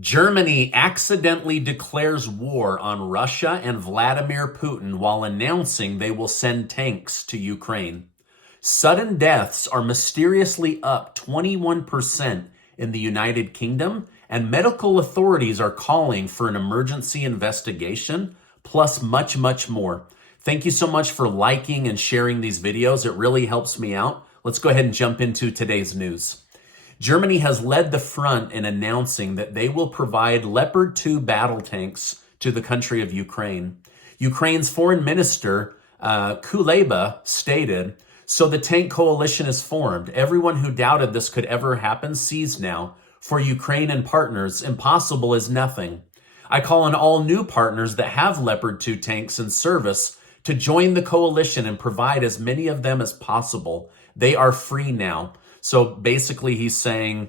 Germany accidentally declares war on Russia and Vladimir Putin while announcing they will send tanks to Ukraine. Sudden deaths are mysteriously up 21% in the United Kingdom, and medical authorities are calling for an emergency investigation, plus much, much more. Thank you so much for liking and sharing these videos. It really helps me out. Let's go ahead and jump into today's news. Germany has led the front in announcing that they will provide Leopard 2 battle tanks to the country of Ukraine. Ukraine's foreign minister, Kuleba, stated, "So the tank coalition is formed. Everyone who doubted this could ever happen sees now. For Ukraine and partners, impossible is nothing. I call on all new partners that have Leopard 2 tanks in service to join the coalition and provide as many of them as possible. They are free now." So basically he's saying,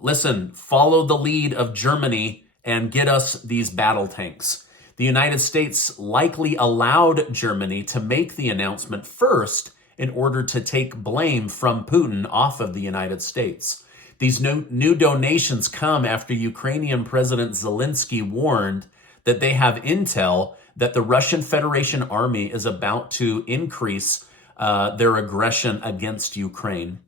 listen, follow the lead of Germany and get us these battle tanks. The United States likely allowed Germany to make the announcement first in order to take blame from Putin off of the United States. These new donations come after Ukrainian President Zelensky warned that they have intel that the Russian Federation army is about to increase their aggression against Ukraine.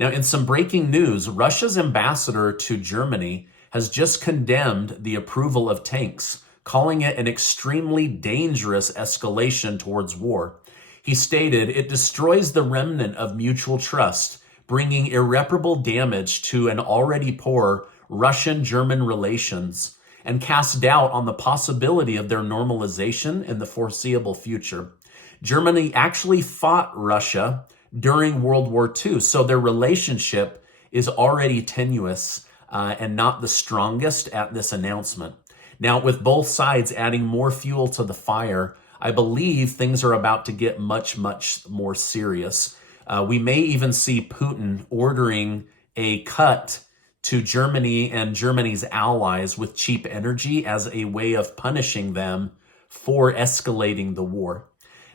Now, in some breaking news, Russia's ambassador to Germany has just condemned the approval of tanks, calling it an extremely dangerous escalation towards war. He stated, "It destroys the remnant of mutual trust, bringing irreparable damage to an already poor Russian-German relations, and casts doubt on the possibility of their normalization in the foreseeable future." Germany actually fought Russia during World War II, so their relationship is already tenuous and not the strongest at this announcement. Now, with both sides adding more fuel to the fire, I believe things are about to get much, much more serious. We may even see Putin ordering a cut to Germany and Germany's allies with cheap energy as a way of punishing them for escalating the war.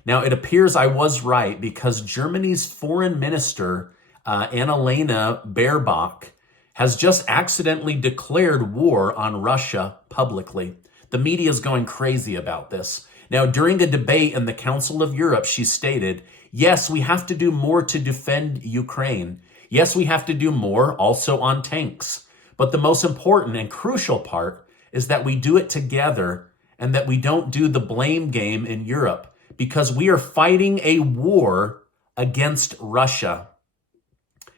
Now, it appears I was right because Germany's foreign minister, Annalena Baerbock, has just accidentally declared war on Russia publicly. The media is going crazy about this. Now, during a debate in the Council of Europe, she stated, "Yes, we have to do more to defend Ukraine. Yes, we have to do more also on tanks. But the most important and crucial part is that we do it together and that we don't do the blame game in Europe, because we are fighting a war against Russia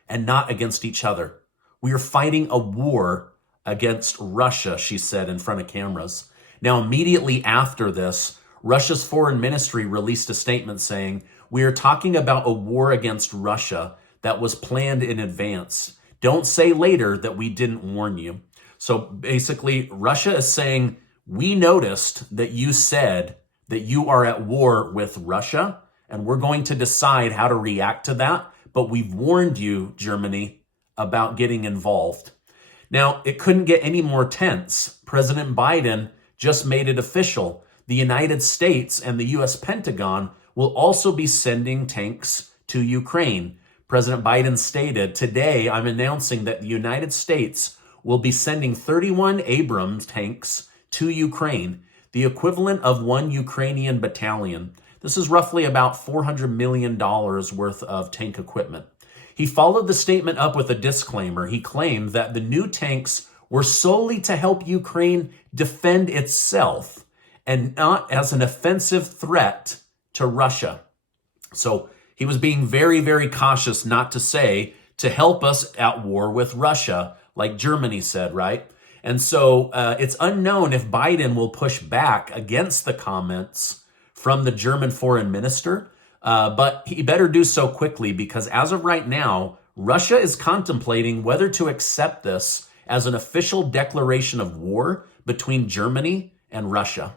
and not against each other. We are fighting a war against Russia," she said in front of cameras. Now, immediately after this, Russia's foreign ministry released a statement saying, "We are talking about a war against Russia that was planned in advance. Don't say later that we didn't warn you." So basically, Russia is saying, we noticed that you said that you are at war with Russia, and we're going to decide how to react to that. But we've warned you, Germany, about getting involved. Now, it couldn't get any more tense. President Biden just made it official. The United States and the U.S. Pentagon will also be sending tanks to Ukraine. President Biden stated, "Today, I'm announcing that the United States will be sending 31 Abrams tanks to Ukraine, the equivalent of one Ukrainian battalion. This is roughly about $400 million worth of tank equipment." He followed the statement up with a disclaimer. He claimed that the new tanks were solely to help Ukraine defend itself and not as an offensive threat to Russia. So he was being very, very cautious not to say to help us at war with Russia, like Germany said, right? And so it's unknown if Biden will push back against the comments from the German foreign minister, but he better do so quickly, because as of right now, Russia is contemplating whether to accept this as an official declaration of war between Germany and Russia.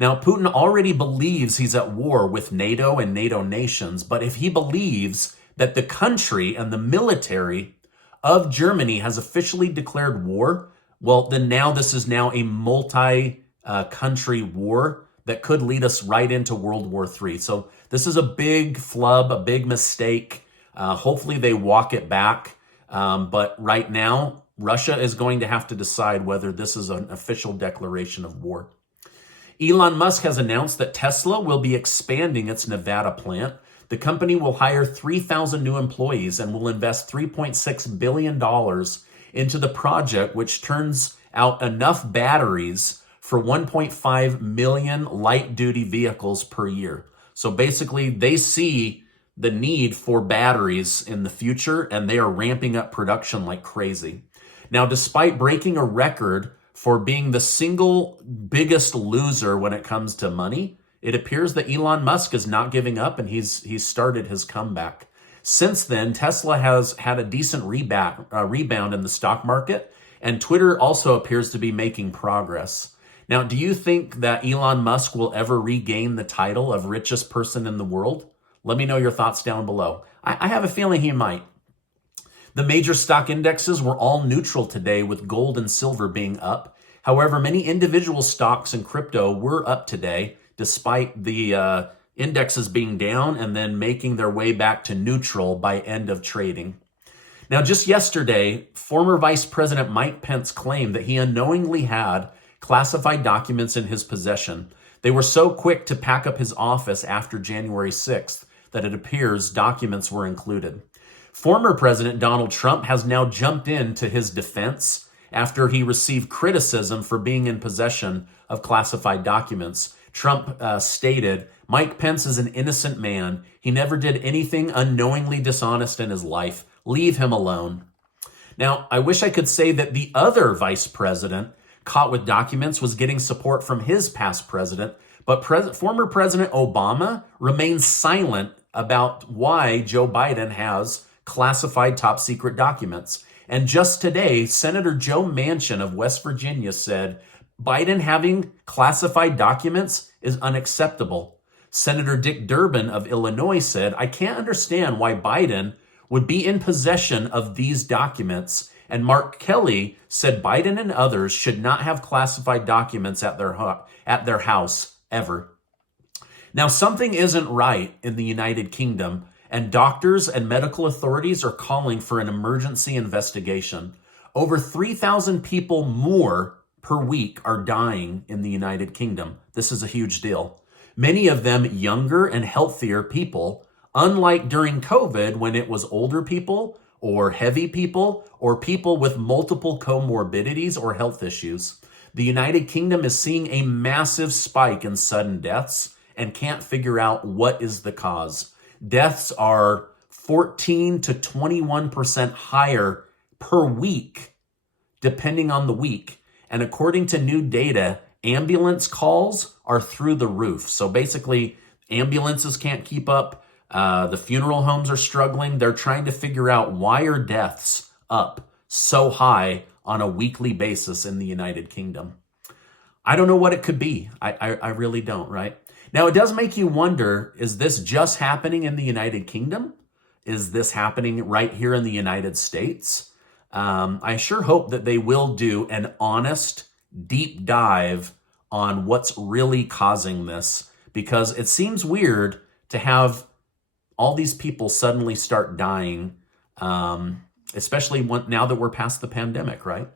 Now, Putin already believes he's at war with NATO and NATO nations, but if he believes that the country and the military of Germany has officially declared war, well, then now this is now a multi-country war that could lead us right into World War III. So this is a big flub, a big mistake. Hopefully they walk it back. But right now, Russia is going to have to decide whether this is an official declaration of war. Elon Musk has announced that Tesla will be expanding its Nevada plant. The company will hire 3,000 new employees and will invest $3.6 billion into the project, which turns out enough batteries for 1.5 million light-duty vehicles per year. So basically, they see the need for batteries in the future, and they are ramping up production like crazy. Now, despite breaking a record for being the single biggest loser when it comes to money, it appears that Elon Musk is not giving up, and he's started his comeback. Since then, Tesla has had a decent rebound in the stock market, and Twitter also appears to be making progress. Now, do you think that Elon Musk will ever regain the title of richest person in the world? Let me know your thoughts down below. I have a feeling he might. The major stock indexes were all neutral today, with gold and silver being up. However, many individual stocks and crypto were up today, despite the indexes being down and then making their way back to neutral by end of trading. Now, just yesterday, former Vice President Mike Pence claimed that he unknowingly had classified documents in his possession. They were so quick to pack up his office after January 6th that it appears documents were included. Former President Donald Trump has now jumped into his defense after he received criticism for being in possession of classified documents. Trump stated, "Mike Pence is an innocent man. He never did anything unknowingly dishonest in his life. Leave him alone." Now, I wish I could say that the other vice president caught with documents was getting support from his past president, but former President Obama remains silent about why Joe Biden has classified top secret documents. And just today, Senator Joe Manchin of West Virginia said, Biden having classified documents is unacceptable. Senator Dick Durbin of Illinois said, "I can't understand why Biden would be in possession of these documents." And Mark Kelly said Biden and others should not have classified documents at their house ever. Now, something isn't right in the United Kingdom, and doctors and medical authorities are calling for an emergency investigation. Over 3,000 people more per week are dying in the United Kingdom. This is a huge deal. Many of them younger and healthier people, unlike during COVID when it was older people or heavy people or people with multiple comorbidities or health issues. The United Kingdom is seeing a massive spike in sudden deaths and can't figure out what is the cause. Deaths are 14 to 21% higher per week, depending on the week. And according to new data, ambulance calls are through the roof. So basically, ambulances can't keep up. The funeral homes are struggling. They're trying to figure out why are deaths up so high on a weekly basis in the United Kingdom. I don't know what it could be. I really don't, right? Now, it does make you wonder, is this just happening in the United Kingdom? Is this happening right here in the United States? I sure hope that they will do an honest, deep dive on what's really causing this, because it seems weird to have all these people suddenly start dying, especially now that we're past the pandemic, right?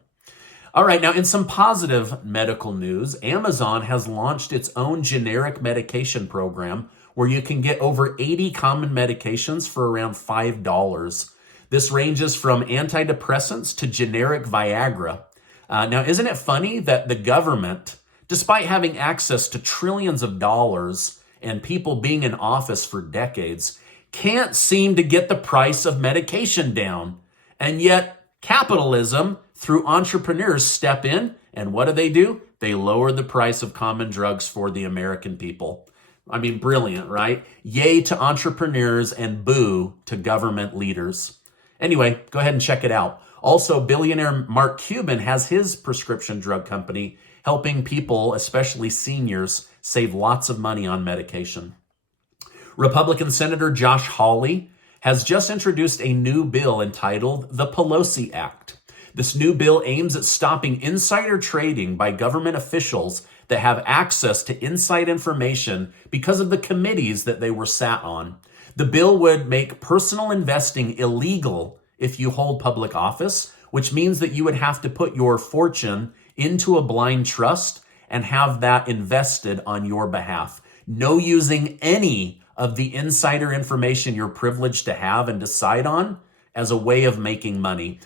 All right, now in some positive medical news, Amazon has launched its own generic medication program where you can get over 80 common medications for around $5. This ranges from antidepressants to generic Viagra. Now, isn't it funny that the government, despite having access to trillions of dollars and people being in office for decades, can't seem to get the price of medication down? And yet capitalism, through entrepreneurs, step in, and what do? They lower the price of common drugs for the American people. I mean, brilliant, right? Yay to entrepreneurs and boo to government leaders. Anyway, go ahead and check it out. Also, billionaire Mark Cuban has his prescription drug company helping people, especially seniors, save lots of money on medication. Republican Senator Josh Hawley has just introduced a new bill entitled the Pelosi Act. This new bill aims at stopping insider trading by government officials that have access to inside information because of the committees that they were sat on. The bill would make personal investing illegal if you hold public office, which means that you would have to put your fortune into a blind trust and have that invested on your behalf. No using any of the insider information you're privileged to have and decide on as a way of making money.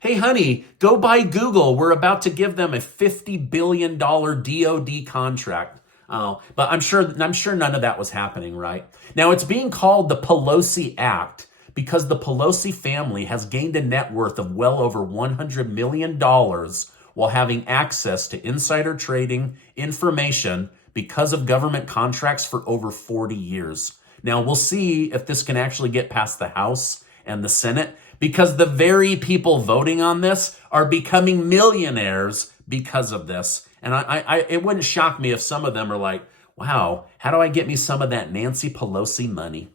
Hey honey, go buy Google. We're about to give them a $50 billion DoD contract. Oh, but I'm sure none of that was happening, right? Now it's being called the Pelosi Act because the Pelosi family has gained a net worth of well over $100 million while having access to insider trading information because of government contracts for over 40 years. Now we'll see if this can actually get past the House and the Senate, because the very people voting on this are becoming millionaires because of this. And it wouldn't shock me if some of them are like, wow, how do I get me some of that Nancy Pelosi money?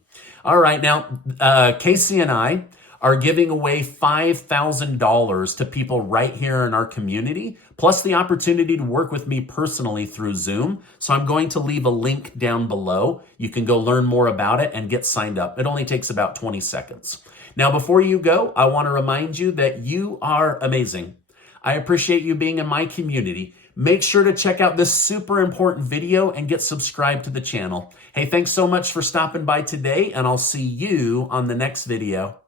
All right, now, Casey and I are giving away $5,000 to people right here in our community, plus the opportunity to work with me personally through Zoom. So I'm going to leave a link down below. You can go learn more about it and get signed up. It only takes about 20 seconds. Now, before you go, I want to remind you that you are amazing. I appreciate you being in my community. Make sure to check out this super important video and get subscribed to the channel. Hey, thanks so much for stopping by today, and I'll see you on the next video.